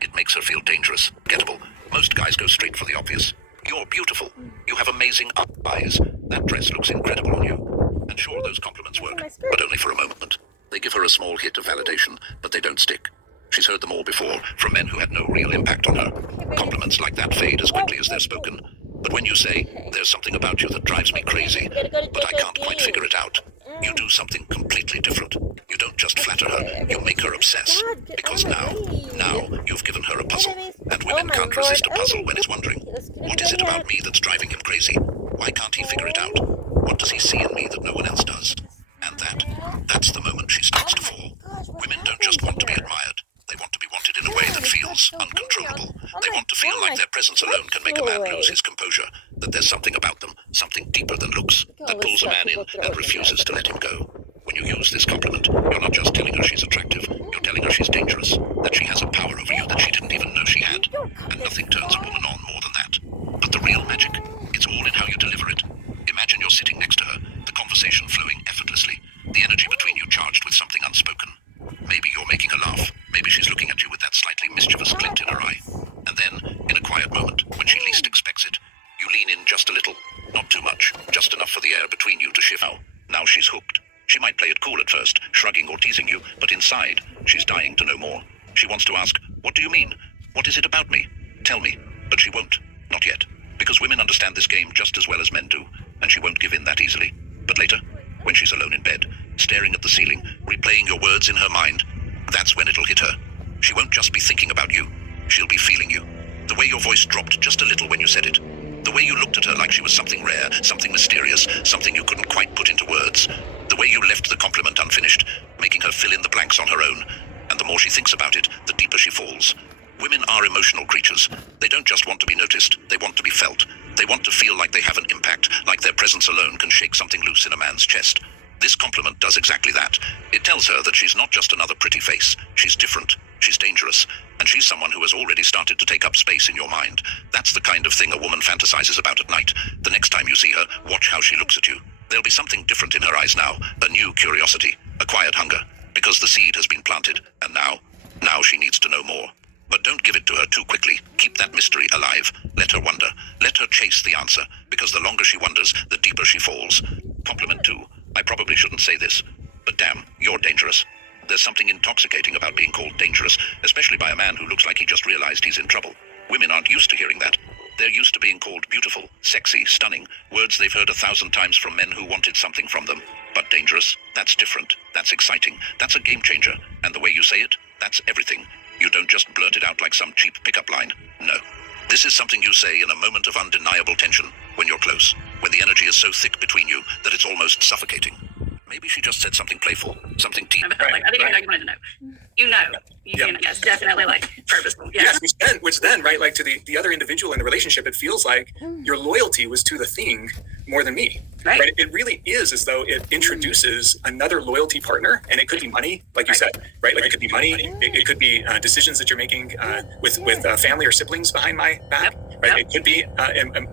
it makes her feel dangerous, gettable. Most guys go straight for the obvious. You're beautiful. You have amazing eyes. That dress looks incredible on you. And sure, those compliments work, but only for a moment. They give her a small hit of validation, but they don't stick. She's heard them all before, from men who had no real impact on her. Compliments like that fade as quickly as they're spoken. But when you say, there's something about you that drives me crazy, but I can't quite figure it out, you do something completely different. You don't just flatter her, you make her obsess. Because now you've given her a puzzle. And women can't resist a puzzle when it's wondering, what is it about me that's driving him crazy? Why can't he figure it out? What does he see in me that no one else does? And that's the moment she starts to fall. Women don't just want to be admired. They want to be wanted in a way that feels uncontrollable. They want to feel like their presence alone can make a man lose his composure, that there's something about them, something deeper than looks, that pulls a man in and refuses to let him go. When you use this compliment, you're not just telling her she's attractive, you're telling her she's dangerous, that she has a power over you that she didn't even know she had. And nothing turns a woman on more than that. But the real magic, it's all in how you deliver it. Imagine you're sitting next to her, the conversation flowing effortlessly, the energy between you charged with something unspoken. Maybe you're making her laugh. Maybe she's looking at you with that slightly mischievous glint in her eye. And then, in a quiet moment, when she least expects it, you lean in just a little. Not too much, just enough for the air between you to shift. Now she's hooked. She might play it cool at first, shrugging or teasing you, but inside, she's dying to know more. She wants to ask, what do you mean? What is it about me? Tell me. But she won't. Not yet. Because women understand this game just as well as men do, and she won't give in that easily. But later, when she's alone in bed, staring at the ceiling, replaying your words in her mind, that's when it'll hit her. She won't just be thinking about you, she'll be feeling you. The way your voice dropped just a little when you said it. The way you looked at her like she was something rare, something mysterious, something you couldn't quite put into words. The way you left the compliment unfinished, making her fill in the blanks on her own. And the more she thinks about it, the deeper she falls. Women are emotional creatures. They don't just want to be noticed, they want to be felt. They want to feel like they have an impact, like their presence alone can shake something loose in a man's chest. This compliment does exactly that. It tells her that she's not just another pretty face. She's different, she's dangerous, and she's someone who has already started to take up space in your mind. That's the kind of thing a woman fantasizes about at night. The next time you see her, watch how she looks at you. There'll be something different in her eyes now, a new curiosity, a quiet hunger, because the seed has been planted, and now she needs to know more. But don't give it to her too quickly. Keep that mystery alive. Let her wonder. Let her chase the answer, because the longer she wonders, the deeper she falls. Compliment 2. I probably shouldn't say this, but damn, you're dangerous. There's something intoxicating about being called dangerous, especially by a man who looks like he just realized he's in trouble. Women aren't used to hearing that. They're used to being called beautiful, sexy, stunning, words they've heard 1,000 times from men who wanted something from them. But dangerous, that's different. That's exciting. That's a game changer. And the way you say it, that's everything. You don't just blurt it out like some cheap pickup line. No. This is something you say in a moment of undeniable tension, when you're close, when the energy is so thick between you that it's almost suffocating. Maybe she just said something playful, something deep. Right. I didn't even know you wanted to know. You know. Yes, definitely like purposeful. Yeah. Yes, which then, right, like to the other individual in the relationship, it feels like your loyalty was to the thing more than me. Right. It really is as though it introduces another loyalty partner, and it could be money, like you said, right? Like it could be money, it could be decisions that you're making with family or siblings behind my back. Yep. Right. It could be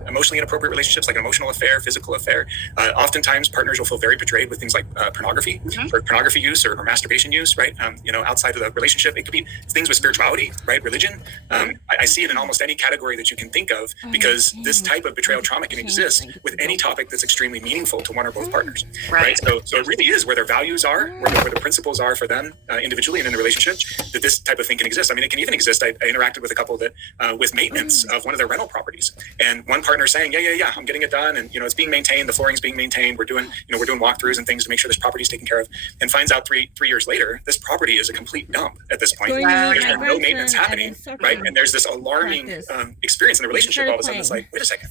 emotionally inappropriate relationships, like an emotional affair, physical affair. Oftentimes, partners will feel very betrayed with things like pornography, or pornography use, or masturbation use. Right. Outside of the relationship, it could be things with spirituality, right? Religion. I see it in almost any category that you can think of, because this type of betrayal trauma can exist with any topic that's extremely meaningful to one or both partners. Right. So it really is where their values are, where the principles are for them individually and in the relationship, that this type of thing can exist. I mean, it can even exist. I interacted with a couple that with maintenance of one of their rental properties, and one partner saying, yeah, I'm getting it done, and it's being maintained, the flooring's being maintained, we're doing walkthroughs and things to make sure this property's taken care of, and finds out three years later this property is a complete dump at this point. There's no maintenance happening, right? And there's this alarming experience in the relationship. All of a sudden, it's like, wait a second,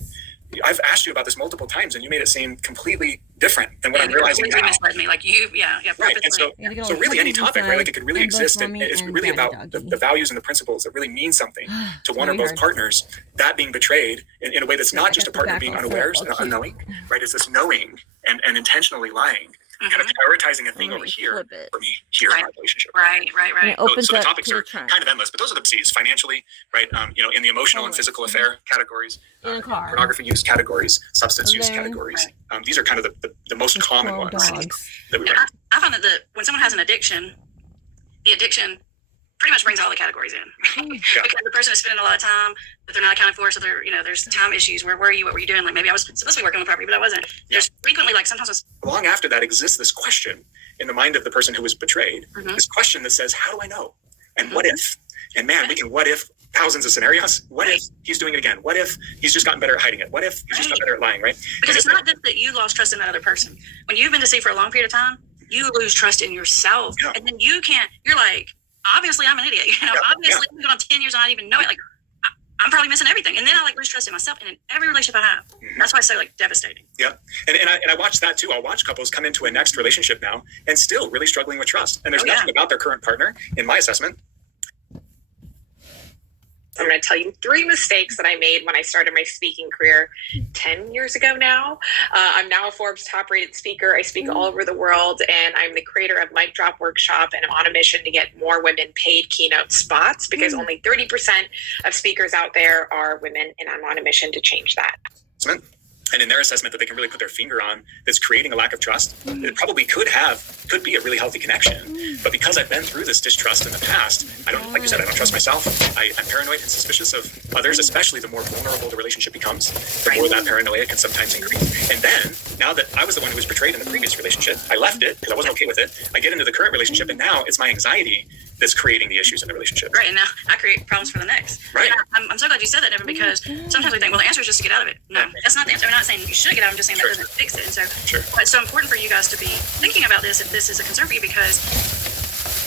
I've asked you about this multiple times, and you made it seem completely different than what I'm realizing now. Misled me, like you, right. And so really any topic, right? Like it could really exist, and it's really about the values and the principles that really mean something to one or both partners. That being betrayed in a way that's not just a partner being unawares and unknowing, right? It's this knowing and intentionally lying. Kind of prioritizing a thing over here for me here in our relationship. Right. So the topics are kind of endless, but those are the C's. Financially, right? In the emotional and physical affair categories, pornography use categories, substance use categories. These are kind of the most common ones that we I found that when someone has an addiction, the addiction pretty much brings all the categories in. Because the person is spending a lot of time that they're not accounted for. So there's time issues. Where were you? What were you doing? Like maybe I was supposed to be working on the property, but I wasn't. There's frequently like sometimes. Long after that exists this question in the mind of the person who was betrayed. This question that says, how do I know? And what if? And man, we can what if thousands of scenarios. What if he's doing it again? What if he's just gotten better at hiding it? What if he's just gotten better at lying, right? Because it's not just that you lost trust in that other person. When you've been deceived for a long period of time, you lose trust in yourself. And then you're like, obviously I'm an idiot. Obviously I've been on 10 years and I didn't even know it. Like I'm probably missing everything. And then I like lose trust in myself and in every relationship I have. That's why it's so like devastating. Yeah. And I watch that too. I'll watch couples come into a next relationship now and still really struggling with trust. And there's nothing about their current partner, in my assessment. I'm going to tell you 3 mistakes that I made when I started my speaking career 10 years ago now. I'm now a Forbes top rated speaker. I speak all over the world, and I'm the creator of Mic Drop Workshop, and I'm on a mission to get more women paid keynote spots because only 30% of speakers out there are women, and I'm on a mission to change that. And in their assessment that they can really put their finger on that's creating a lack of trust, it probably could be a really healthy connection. But because I've been through this distrust in the past, like you said, I don't trust myself. I'm paranoid and suspicious of others, especially the more vulnerable the relationship becomes, the more that paranoia can sometimes increase. And then, now that I was the one who was betrayed in the previous relationship, I left it because I wasn't okay with it. I get into the current relationship, and now it's my anxiety that's creating the issues in the relationship. Right, and now I create problems for the next. Right. I'm so glad you said that, Nevin, because sometimes we think, well, the answer is just to get out of it. No, that's not the answer. I'm not saying you should get out. I'm just saying that doesn't fix it. And so it's so important for you guys to be thinking about this if this is a concern for you, because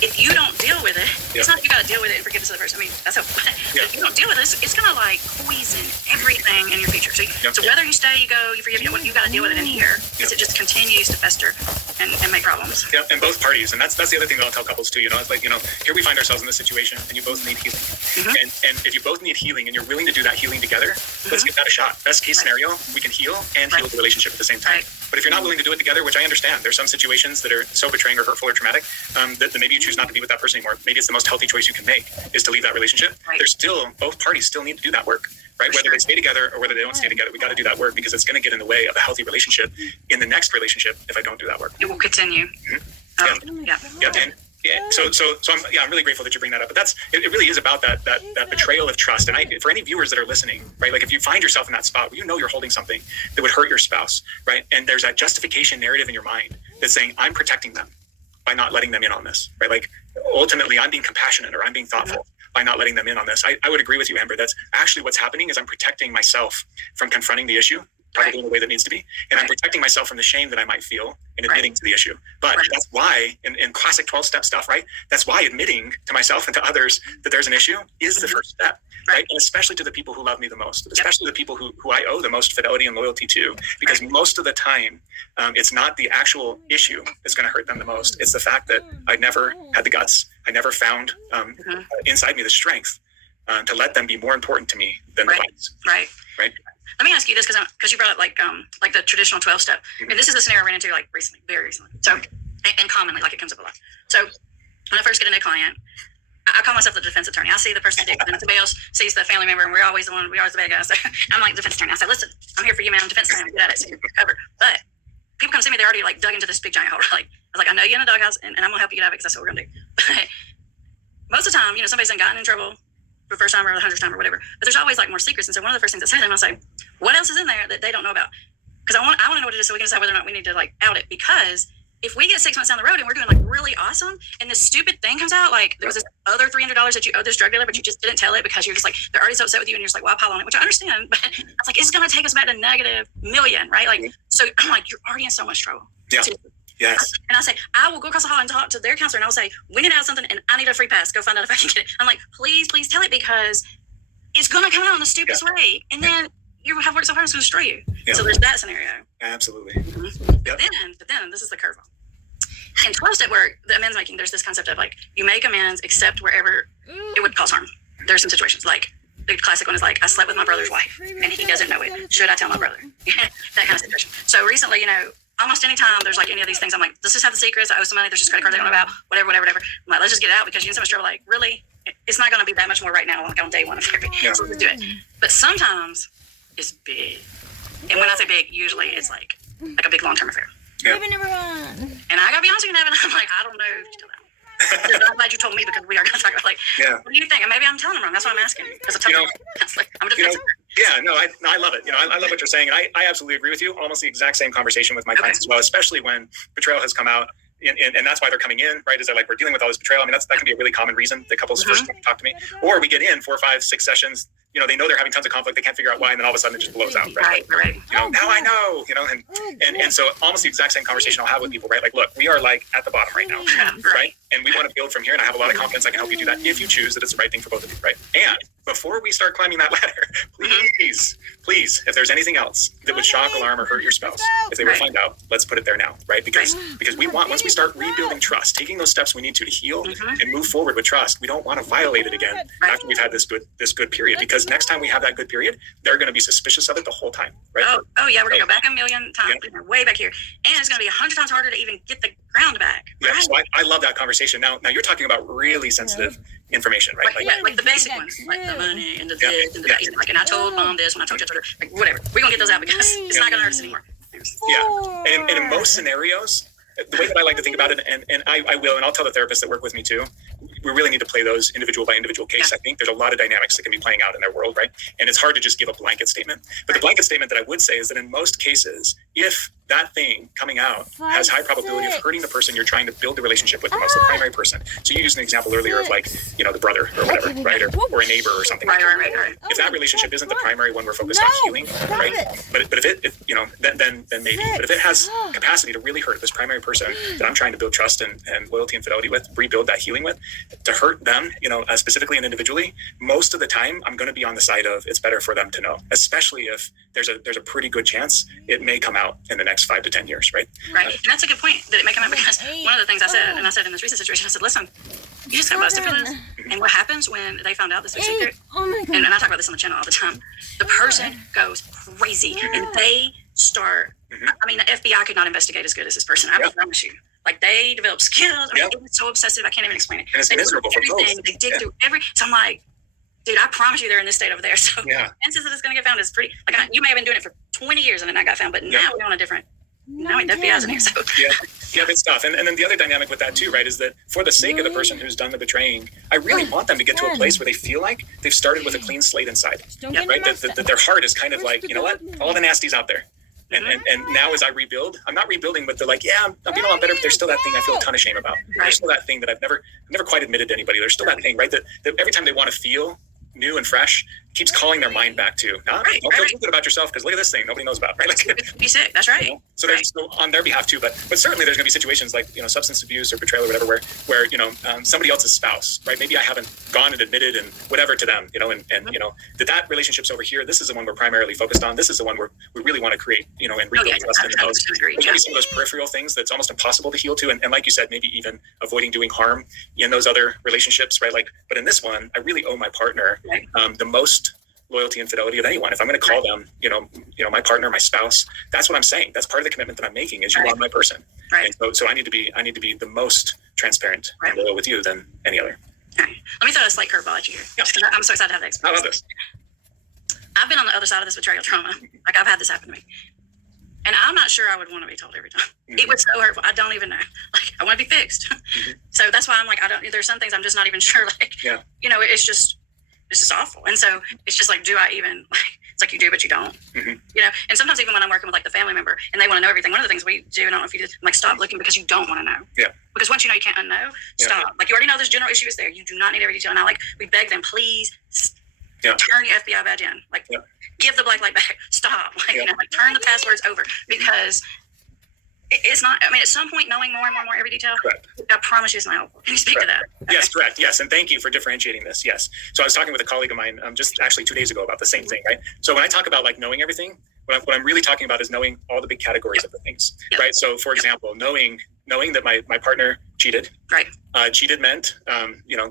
if you don't deal with it, it's not that you got to deal with it and forgive this other person. I mean, that's helpful. If you don't deal with it, it's going to like poison everything in your future. So whether you stay, you go, you forgive, you got to deal with it in here because it just continues to fester and make problems. Yeah, and both parties. And that's the other thing that I'll tell couples too. It's like, here we find ourselves in this situation and you both need healing. And if you both need healing and you're willing to do that healing together, let's give that a shot. Best case scenario, we can heal and heal the relationship at the same time. But if you're not willing to do it together, which I understand, there's some situations that are so betraying or hurtful or traumatic that maybe you choose not to be with that person anymore. Maybe it's the most healthy choice you can make is to leave that relationship. There's still, both parties still need to do that work, right? Whether they stay together or whether they don't stay together, we got to do that work because it's going to get in the way of a healthy relationship in the next relationship if I don't do that work. It will continue. I'm really grateful that you bring that up. But it really is about that betrayal of trust. And for any viewers that are listening, right, like if you find yourself in that spot where you're holding something that would hurt your spouse, right, and there's that justification narrative in your mind that's saying I'm protecting them by not letting them in on this, right? Like ultimately I'm being compassionate or I'm being thoughtful by not letting them in on this. I would agree with you, Amber. That's actually what's happening is I'm protecting myself from confronting the issue probably in the way that needs to be. And I'm protecting myself from the shame that I might feel in admitting to the issue. But that's why in classic 12-step stuff, right? That's why admitting to myself and to others that there's an issue is the first step, right? And especially to the people who love me the most, especially the people who I owe the most fidelity and loyalty to, because most of the time it's not the actual issue that's going to hurt them the most. It's the fact that I never had the guts. I never found inside me the strength to let them be more important to me than the fights. Right. Let me ask you this because you brought up like the traditional 12-step, and this is a scenario I ran into like recently, very recently. So, and commonly, like it comes up a lot. So, when I first get a new client, I call myself the defense attorney. I see the person and somebody else sees the family member, and we're always the bad guys. So I'm like defense attorney. I say, listen, I'm here for you, man. I'm defense attorney. I'm good at it, so you're covered. But people come see me, they're already like dug into this big giant hole. Like I was like, I know you're in the doghouse, and I'm gonna help you get out of it because that's what we're gonna do. But most of the time, somebody's gotten in trouble for the first time or the 100th time or whatever. But there's always like more secrets. And so one of the first things I say to them, I'll say, what else is in there that they don't know about? Because I want to know what it is so we can decide whether or not we need to like out it. Because if we get 6 months down the road and we're doing like really awesome and this stupid thing comes out, like there was this other $300 that you owe this drug dealer, but you just didn't tell it because you're just like, they're already so upset with you and you're just like, well, I'll pile on it, which I understand. But it's like, it's going to take us back to negative million, right? Like, so I'm like, you're already in so much trouble. Yeah. Yes. And I say, I will go across the hall and talk to their counselor and I'll say, we need to have something and I need a free pass. Go find out if I can get it. I'm like, please tell it because it's going to come out in the stupidest way. And then you have worked so hard, it's going to destroy you. Yeah. So there's that scenario. Absolutely. But then this is the curveball. In 12-step work, the amends making, there's this concept of like, you make amends except wherever it would cause harm. There's some situations like, the classic one is like, I slept with my brother's wife and he doesn't know it. Should I tell my brother? That kind of situation. So recently, almost any time there's like any of these things, I'm like, let's just have the secrets. I owe some money. There's just credit cards they don't know about. Whatever. I'm like, let's just get it out because you're in so much trouble. Like, really? It's not going to be that much more right now, like on day one of therapy. So let's do it. But sometimes it's big. And when I say big, usually it's like a big long-term affair. Number one. And I got to be honest with you, Nevin, I'm like, I don't know if you still know. I'm glad you told me because we are going to talk about like Yeah. What do you think? And maybe I'm telling them wrong. That's what I'm asking. Because I'm a You know, defensive. yeah, no, I love it. I love what you're saying. And I absolutely agree with you. Almost the exact same conversation with my clients as well, especially when betrayal has come out. And that's why they're coming in, right? Is they're like, we're dealing with all this betrayal. I mean, that can be a really common reason that couples first talk to me. Or we get in 4, 5, 6 sessions. They know they're having tons of conflict. They can't figure out why, and then all of a sudden it just blows out, right? Right. Now I know, and so almost the exact same conversation I'll have with people, right? Like, look, we are like at the bottom right now, right? And we want to build from here, and I have a lot of confidence I can help you do that if you choose that it's the right thing for both of you, right? And before we start climbing that ladder, please, if there's anything else that would shock, alarm, or hurt your spouse, if they were to find out, let's put it there now, right? Because we want, once we start rebuilding trust, taking those steps we need to heal and move forward with trust, we don't want to violate it again after we've had this good period. Because next time we have that good period, they're going to be suspicious of it the whole time, right? Oh yeah, we're going to go back a million times, way back here, and it's going to be 100 times harder to even get the ground back. Yeah, so I love that conversation. Now you're talking about really sensitive information, right? Like the basic ones, like the money and the this and the that. Like, and I told mom this when I told you, like whatever. We're gonna get those out because it's not gonna hurt us anymore. Yeah, and in most scenarios, the way that I like to think about it, and I will, and I'll tell the therapists that work with me too, we really need to play those individual by individual case. I think there's a lot of dynamics that can be playing out in their world, right? And it's hard to just give a blanket statement. But the blanket statement that I would say is that in most cases, if that thing coming out has high probability of hurting the person you're trying to build the relationship with the most, the primary person. So you used an example earlier of like, the brother or whatever, right? Or a neighbor or something. Right. If that relationship isn't the primary one we're focused on healing, right? But if then maybe. But if it has capacity to really hurt this primary person that I'm trying to build trust and loyalty and fidelity with, rebuild that healing with, to hurt them, specifically and individually, most of the time I'm going to be on the side of it's better for them to know, especially if there's a pretty good chance it may come out in the next 5 to 10 years, right? Right. And that's a good point that it may come out, because one of the things I said in this recent situation, I said, listen, you just got busted for this. And what happens when they found out this was secret? And I talk about this on the channel all the time. The person goes crazy and they start, I mean, the FBI could not investigate as good as this person. I promise you. Like, they develop skills. I mean, it was so obsessive, I can't even explain it. And it's miserable for both. They dig through so I'm like, dude, I promise you they're in this state over there. So chances that it's going to get found is pretty, like, you may have been doing it for 20 years and it not got found, but now we're on a different, now the FBI's in here. So it's tough. And then the other dynamic with that too, right, is that for the sake of the person who's done the betraying, I really want them to get to a place where they feel like they've started with a clean slate inside, right? That their heart is kind of like, you know what, all the nasty's out there. And now as I rebuild, I'm not rebuilding with the like, I'm being a lot better, but there's still that thing I feel a ton of shame about. There's still that thing that I've never quite admitted to anybody. There's still that thing, right, that every time they want to feel new and fresh, keeps calling their mind back to, don't feel too good about yourself because look at this thing nobody knows about, right? Like, be sick. That's right. So there's on their behalf too, but certainly there's going to be situations like substance abuse or betrayal or whatever where somebody else's spouse, right? Maybe I haven't gone and admitted and whatever to them, that relationship's over here. This is the one we're primarily focused on. This is the one where we really want to create, and rebuild trust in the most. There's going to be some of those peripheral things that's almost impossible to heal to, and like you said, maybe even avoiding doing harm in those other relationships, right? Like, but in this one, I really owe my partner the most loyalty and fidelity of anyone. If I'm going to call them, my partner, my spouse, that's what I'm saying. That's part of the commitment that I'm making is you are my person. Right. And so I need to be the most transparent and loyal with you than any other. All right. Let me throw a slight curveball at you here. I'm so excited to have that experience. I love this. I've been on the other side of this betrayal trauma. Like, I've had this happen to me. And I'm not sure I would want to be told every time. It was so hurtful. I don't even know. Like, I want to be fixed. So that's why I'm like, there's some things I'm just not even sure. Like, it's just awful. And so it's just like, do I even, like, it's like you do, but you don't, and sometimes even when I'm working with like the family member and they want to know everything, one of the things we do, and I don't know if you did, like, stop looking because you don't want to know. Yeah. Because once you know you can't unknow, stop. Like, you already know this general issue is there. You do not need every detail. And we beg them, please turn your FBI badge in. Like, give the black light back. Stop. Like, like, turn the passwords over, because it's not, I mean, at some point, knowing more and more every detail, correct. I promise you it's not helpful. Can you speak to that? Okay. Yes, correct. Yes. And thank you for differentiating this. Yes. So I was talking with a colleague of mine just actually 2 days ago about the same thing, right? So when I talk about like knowing everything, what I'm really talking about is knowing all the big categories of the things, right? So for example, knowing that my partner cheated. Right. Cheated meant,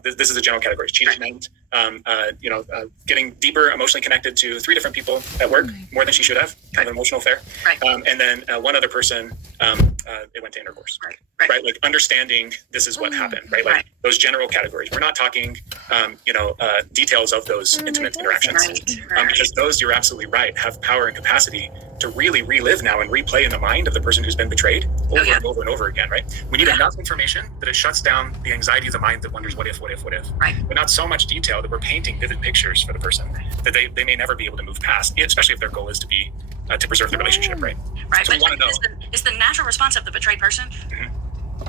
this is a general category. Cheated meant, getting deeper emotionally connected to 3 different people at work, more than she should have, kind of an emotional affair. Right. And then one other person, it went to intercourse. Right. Like, understanding this is what happened, right? Like, those general categories. We're not talking, details of those intimate interactions, because those, you're absolutely right, have power and capacity to really relive now and replay in the mind of the person who's been betrayed over and over and over again, right? We need enough information that it shuts down the anxiety of the mind that wonders what if, Right. but not so much detail that we're painting vivid pictures for the person that they may never be able to move past, especially if their goal is to be to preserve the relationship, right? Right, So but we want to know. it's the natural response of the betrayed person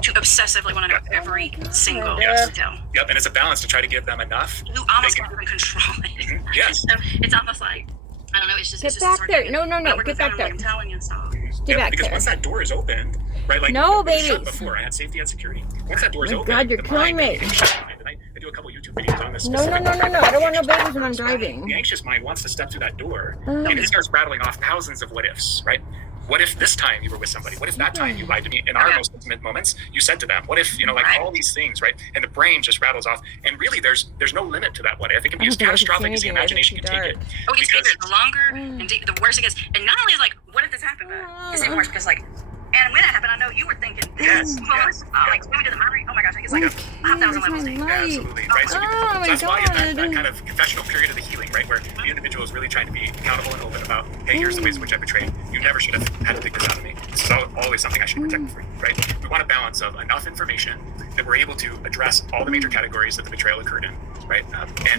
to obsessively want to know every single detail. Yep, and it's a balance to try to give them enough. You almost can't even control it. Yes. So it's almost like, I don't know, it's just... Get it's back just there. No, get back there. I'm telling you, stop. Get back because there. once that door is opened, right? Like No, it was shut babies. before I had safety and security. Once that door is Oh my open, God, you're the killing mind, me. the anxious mind, and I do a couple YouTube videos on this. No. specific I don't want no anxious babies when I'm mind. driving. The anxious mind wants to step through that door, and it starts rattling off thousands of what ifs, right? What if this time you were with somebody? What if that time you lied to me? In our most intimate moments, you said to them, what if, like all these things, right? And the brain just rattles off. And really, there's no limit to that what if. It can be as catastrophic as the imagination can take it. Oh, it gets bigger. The longer and the worse it gets. And not only is like, what if this happened, but it's even worse because like, and when it happened, I know you were thinking this. Like, when we did the memory, oh my gosh, it's like 5,000 levels deep. Absolutely, right? So Oh my that's why in that God. kind of confessional period of the healing, right, where the individual is really trying to be accountable and open about, hey, here's the ways in which I betrayed. You never should have had to take this out of me. This is always something I should protect for you, right? We want a balance of enough information that we're able to address all the major categories that the betrayal occurred in, right?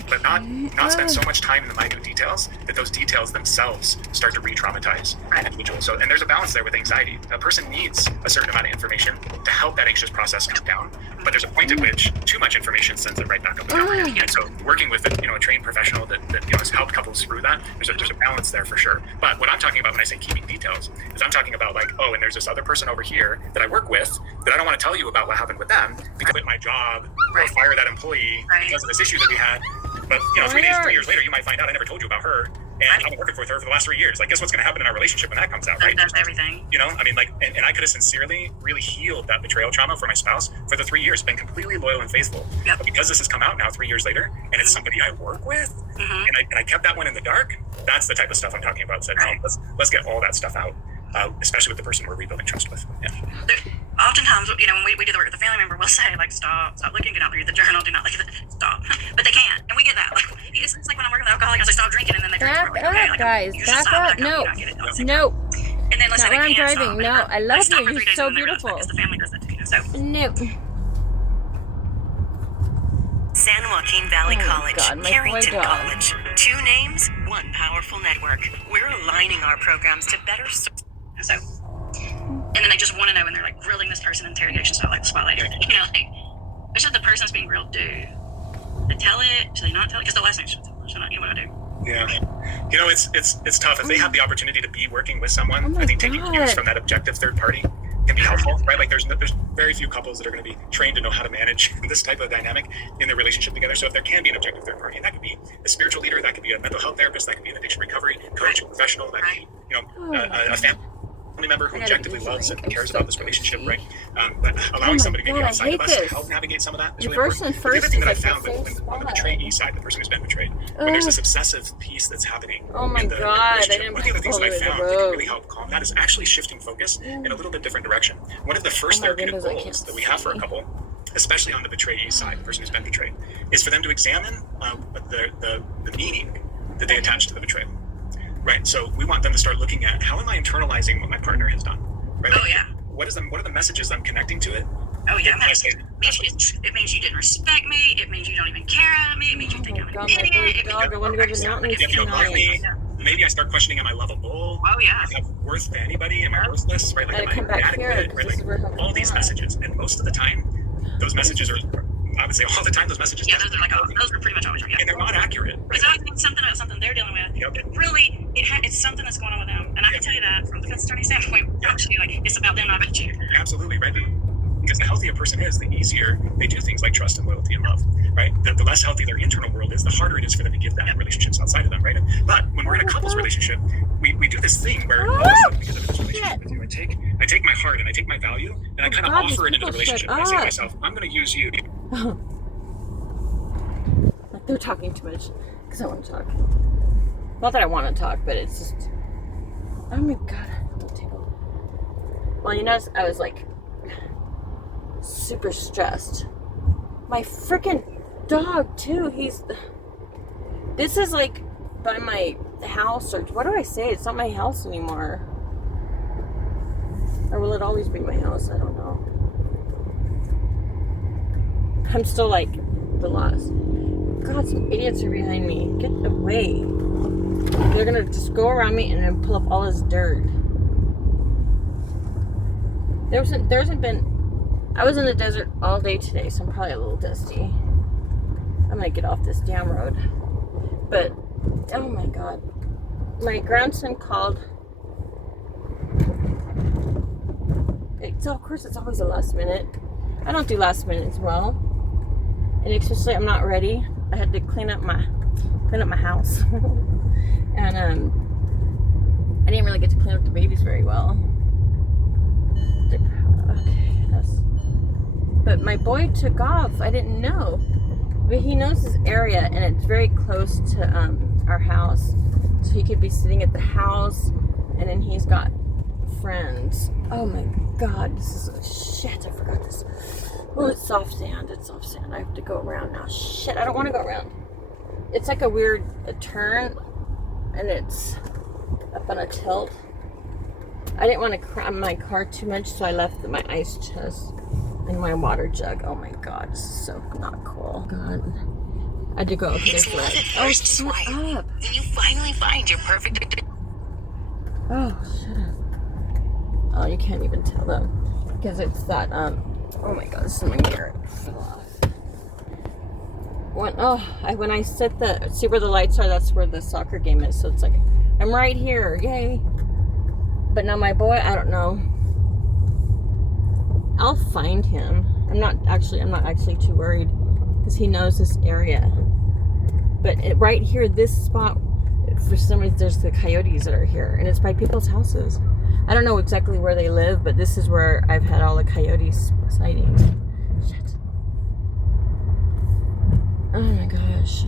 But not spend so much time in the minute details that those details themselves start to re-traumatize an individual. So, and there's a balance there with anxiety. A person needs a certain amount of information to help that anxious process come down, but there's a point at which too much information sends it right back up the mountain. And so working with a trained professional that has helped couples through that, there's a balance there for sure. But what I'm talking about when I say keeping details is I'm talking about like, and there's this other person over here that I work with that I don't want to tell you about what happened with them because I quit my job or fire that employee because of this issue that we had. But 3 years later, you might find out I never told you about her, and I've been working with her for the last 3 years. Like, guess what's going to happen in our relationship when that comes out, right? That's everything. I mean, like, and I could have sincerely really healed that betrayal trauma for my spouse for the 3 years, been completely loyal and faithful. But because this has come out now 3 years later, and it's somebody I work with, and I kept that one in the dark, that's the type of stuff I'm talking about. Said, let's get all that stuff out, especially with the person we're rebuilding trust with. Oftentimes, when we do the work with the family member, we'll say, like, stop looking, do not read the journal, do not look at it, stop. But they can't, and we get that. Like, it's like when I'm working with alcoholics, I say, stop drinking, and then they drink. Back Like, okay, up, guys. you just Back stop, up. No. And then let's Not say when they I'm can't driving. stop. No, I love stop you. for 3 You're days so and then they realize that beautiful. because the family does that too. So, No. San Joaquin Valley College, God, my Carrington boy dog. College. 2 names, 1 powerful network. We're aligning our programs to better serve. So, and then they just want to know, and they're like grilling this person in interrogation style, like the spotlight. But should the person's being grilled do they tell it? Should they not tell it? Because the last name should not. What do I do? Yeah, it's tough if they have the opportunity to be working with someone. Oh my I think taking God. cues from that objective third party can be helpful, right? Like there's very few couples that are going to be trained to know how to manage this type of dynamic in their relationship together. So if there can be an objective third party, and that could be a spiritual leader, that could be a mental health therapist, that could be an addiction recovery coach, professional, that could be a family member who objectively loves and cares about this relationship, right? But allowing somebody to God, be I outside of hate us to this. help navigate some of that is The really first important. and But the other first thing that I is like found the that same on the spot. betrayee side, the person who's been betrayed, when there's this obsessive piece that's happening Oh my in the God, I relationship, didn't one of the other things that I follow the found that can road. really help calm that is actually shifting focus in a little bit different direction. One of the first Oh my therapeutic goodness, I goals can't that we have for a see. couple, especially on the betrayee side, the person who's been betrayed, is for them to examine the meaning that they attach to the betrayal. Right, so we want them to start looking at how am I internalizing what my partner has done. Right? Oh yeah. What are the messages I'm connecting to it? Oh yeah. It It means you didn't respect me. It means you don't even care about me. It means you think I'm an God, my idiot. boy It means dog, I want to go to the mountains If you don't love me, tonight. maybe I start questioning, am I lovable? Oh yeah. Am I worth to anybody? Am I worthless? Right? Like, Gotta am I come back here, inadequate? 'cause Right? this is where Like I'm all these at. messages, and most of the time, those messages are, I would say, all the time, those messages. Yeah, those are pretty much always right. And they're not accurate. Right? It's always been something about something they're dealing with. Yep. Really, it's something that's going on with them. And I can tell you that from the defense attorney standpoint, actually, like, it's about them, not about you. Absolutely, right? Because the healthier a person is, the easier they do things like trust and loyalty and love, right? The less healthy their internal world is, the harder it is for them to give that in relationships outside of them, right? But when we're in a couples relationship, we do this thing where all of a sudden, because I'm in this relationship with you, I take my heart and I take my value and I kind of God, offer it these into the people relationship. shut And I say to up. myself, I'm going to use you. They're talking too much because I want to talk. Not that I want to talk, but it's just. Oh my God, I'm tickled. Well, I was like super stressed. My freaking dog too. This is like by my the house, or what do I say? It's not my house anymore. Or will it always be my house? I don't know. I'm still like the lost. God, some idiots are behind me. Get away. They're gonna just go around me and then pull up all this dirt. There hasn't been. I was in the desert all day today, so I'm probably a little dusty. I might get off this damn road. But, oh my God. My grandson called. So, of course, it's always a last minute. I don't do last minute as well. And especially, I'm not ready. I had to clean up my house. And, I didn't really get to clean up the babies very well. But my boy took off. I didn't know. But he knows this area, and it's very close to our house. So he could be sitting at the house, and then he's got friends. Oh my God, this is shit. I forgot this. Oh, it's soft sand. It's soft sand. I have to go around now. Shit, I don't want to go around. It's like a weird turn, and it's up on a tilt. I didn't want to cram my car too much, so I left my ice chest and my water jug. Oh my God, this is so not cool. God, I had to go. Okay, It's love at oh, first shut swipe. up. Then you finally find your perfect. Oh, shut up. Oh, you can't even tell them because it's that. Oh my God, this is my mirror. It fell off. When I set see where the lights are, that's where the soccer game is. So it's like I'm right here. Yay. But now my boy, I don't know. I'll find him. I'm not actually too worried because he knows this area. But right here, this spot, for some reason, there's the coyotes that are here, and it's by people's houses. I don't know exactly where they live, but this is where I've had all the coyote sightings. Shit. Oh my gosh.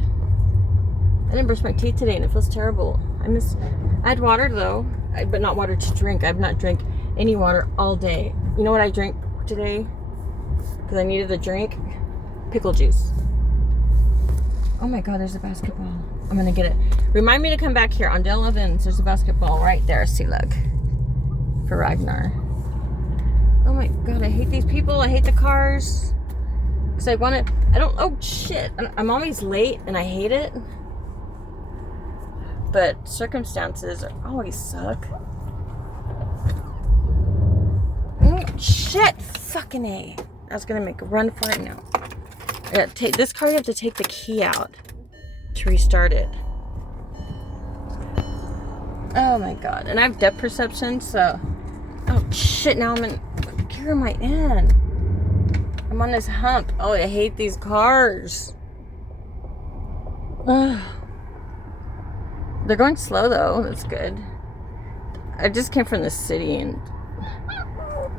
I didn't brush my teeth today, and it feels terrible. I had water though, but not water to drink. I've not drank any water all day. You know what I drank today? Because I needed a drink? Pickle juice. Oh my God, there's a basketball. I'm gonna get it. Remind me to come back here on Dale Evans. There's a basketball right there. See, look. For Ragnar. Oh my God, I hate these people. I hate the cars. Because oh shit. I'm always late and I hate it. But circumstances always suck. Shit! Fucking A. I was gonna make a run for it now. I gotta take this car. You have to take the key out to restart it. Oh my God! And I have depth perception, so. Oh shit! Now what gear am I in? I'm on this hump. Oh, I hate these cars. Ugh. They're going slow though. That's good. I just came from the city and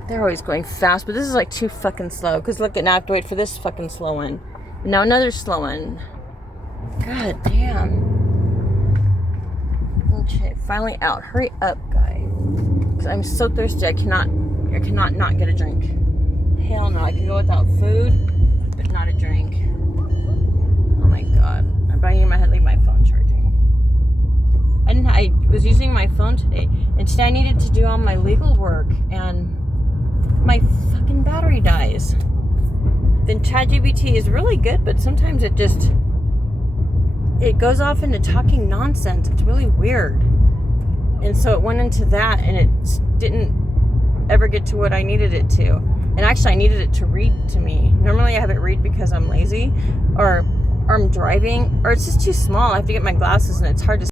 they're always going fast, but this is like too fucking slow. Because look, now I have to wait for this fucking slow one. And now another slow one. God damn. Okay, finally out. Hurry up, guy. Because I'm so thirsty. I cannot not get a drink. Hell no. I can go without food, but not a drink. Oh my God. I'm banging my head, leave my phone charging. I was using my phone today, and today I needed to do all my legal work, and my fucking battery dies. Then ChatGPT is really good, but sometimes it goes off into talking nonsense. It's really weird. And so it went into that, and it didn't ever get to what I needed it to. And actually, I needed it to read to me. Normally, I have it read because I'm lazy, or I'm driving, or it's just too small. I have to get my glasses, and it's hard to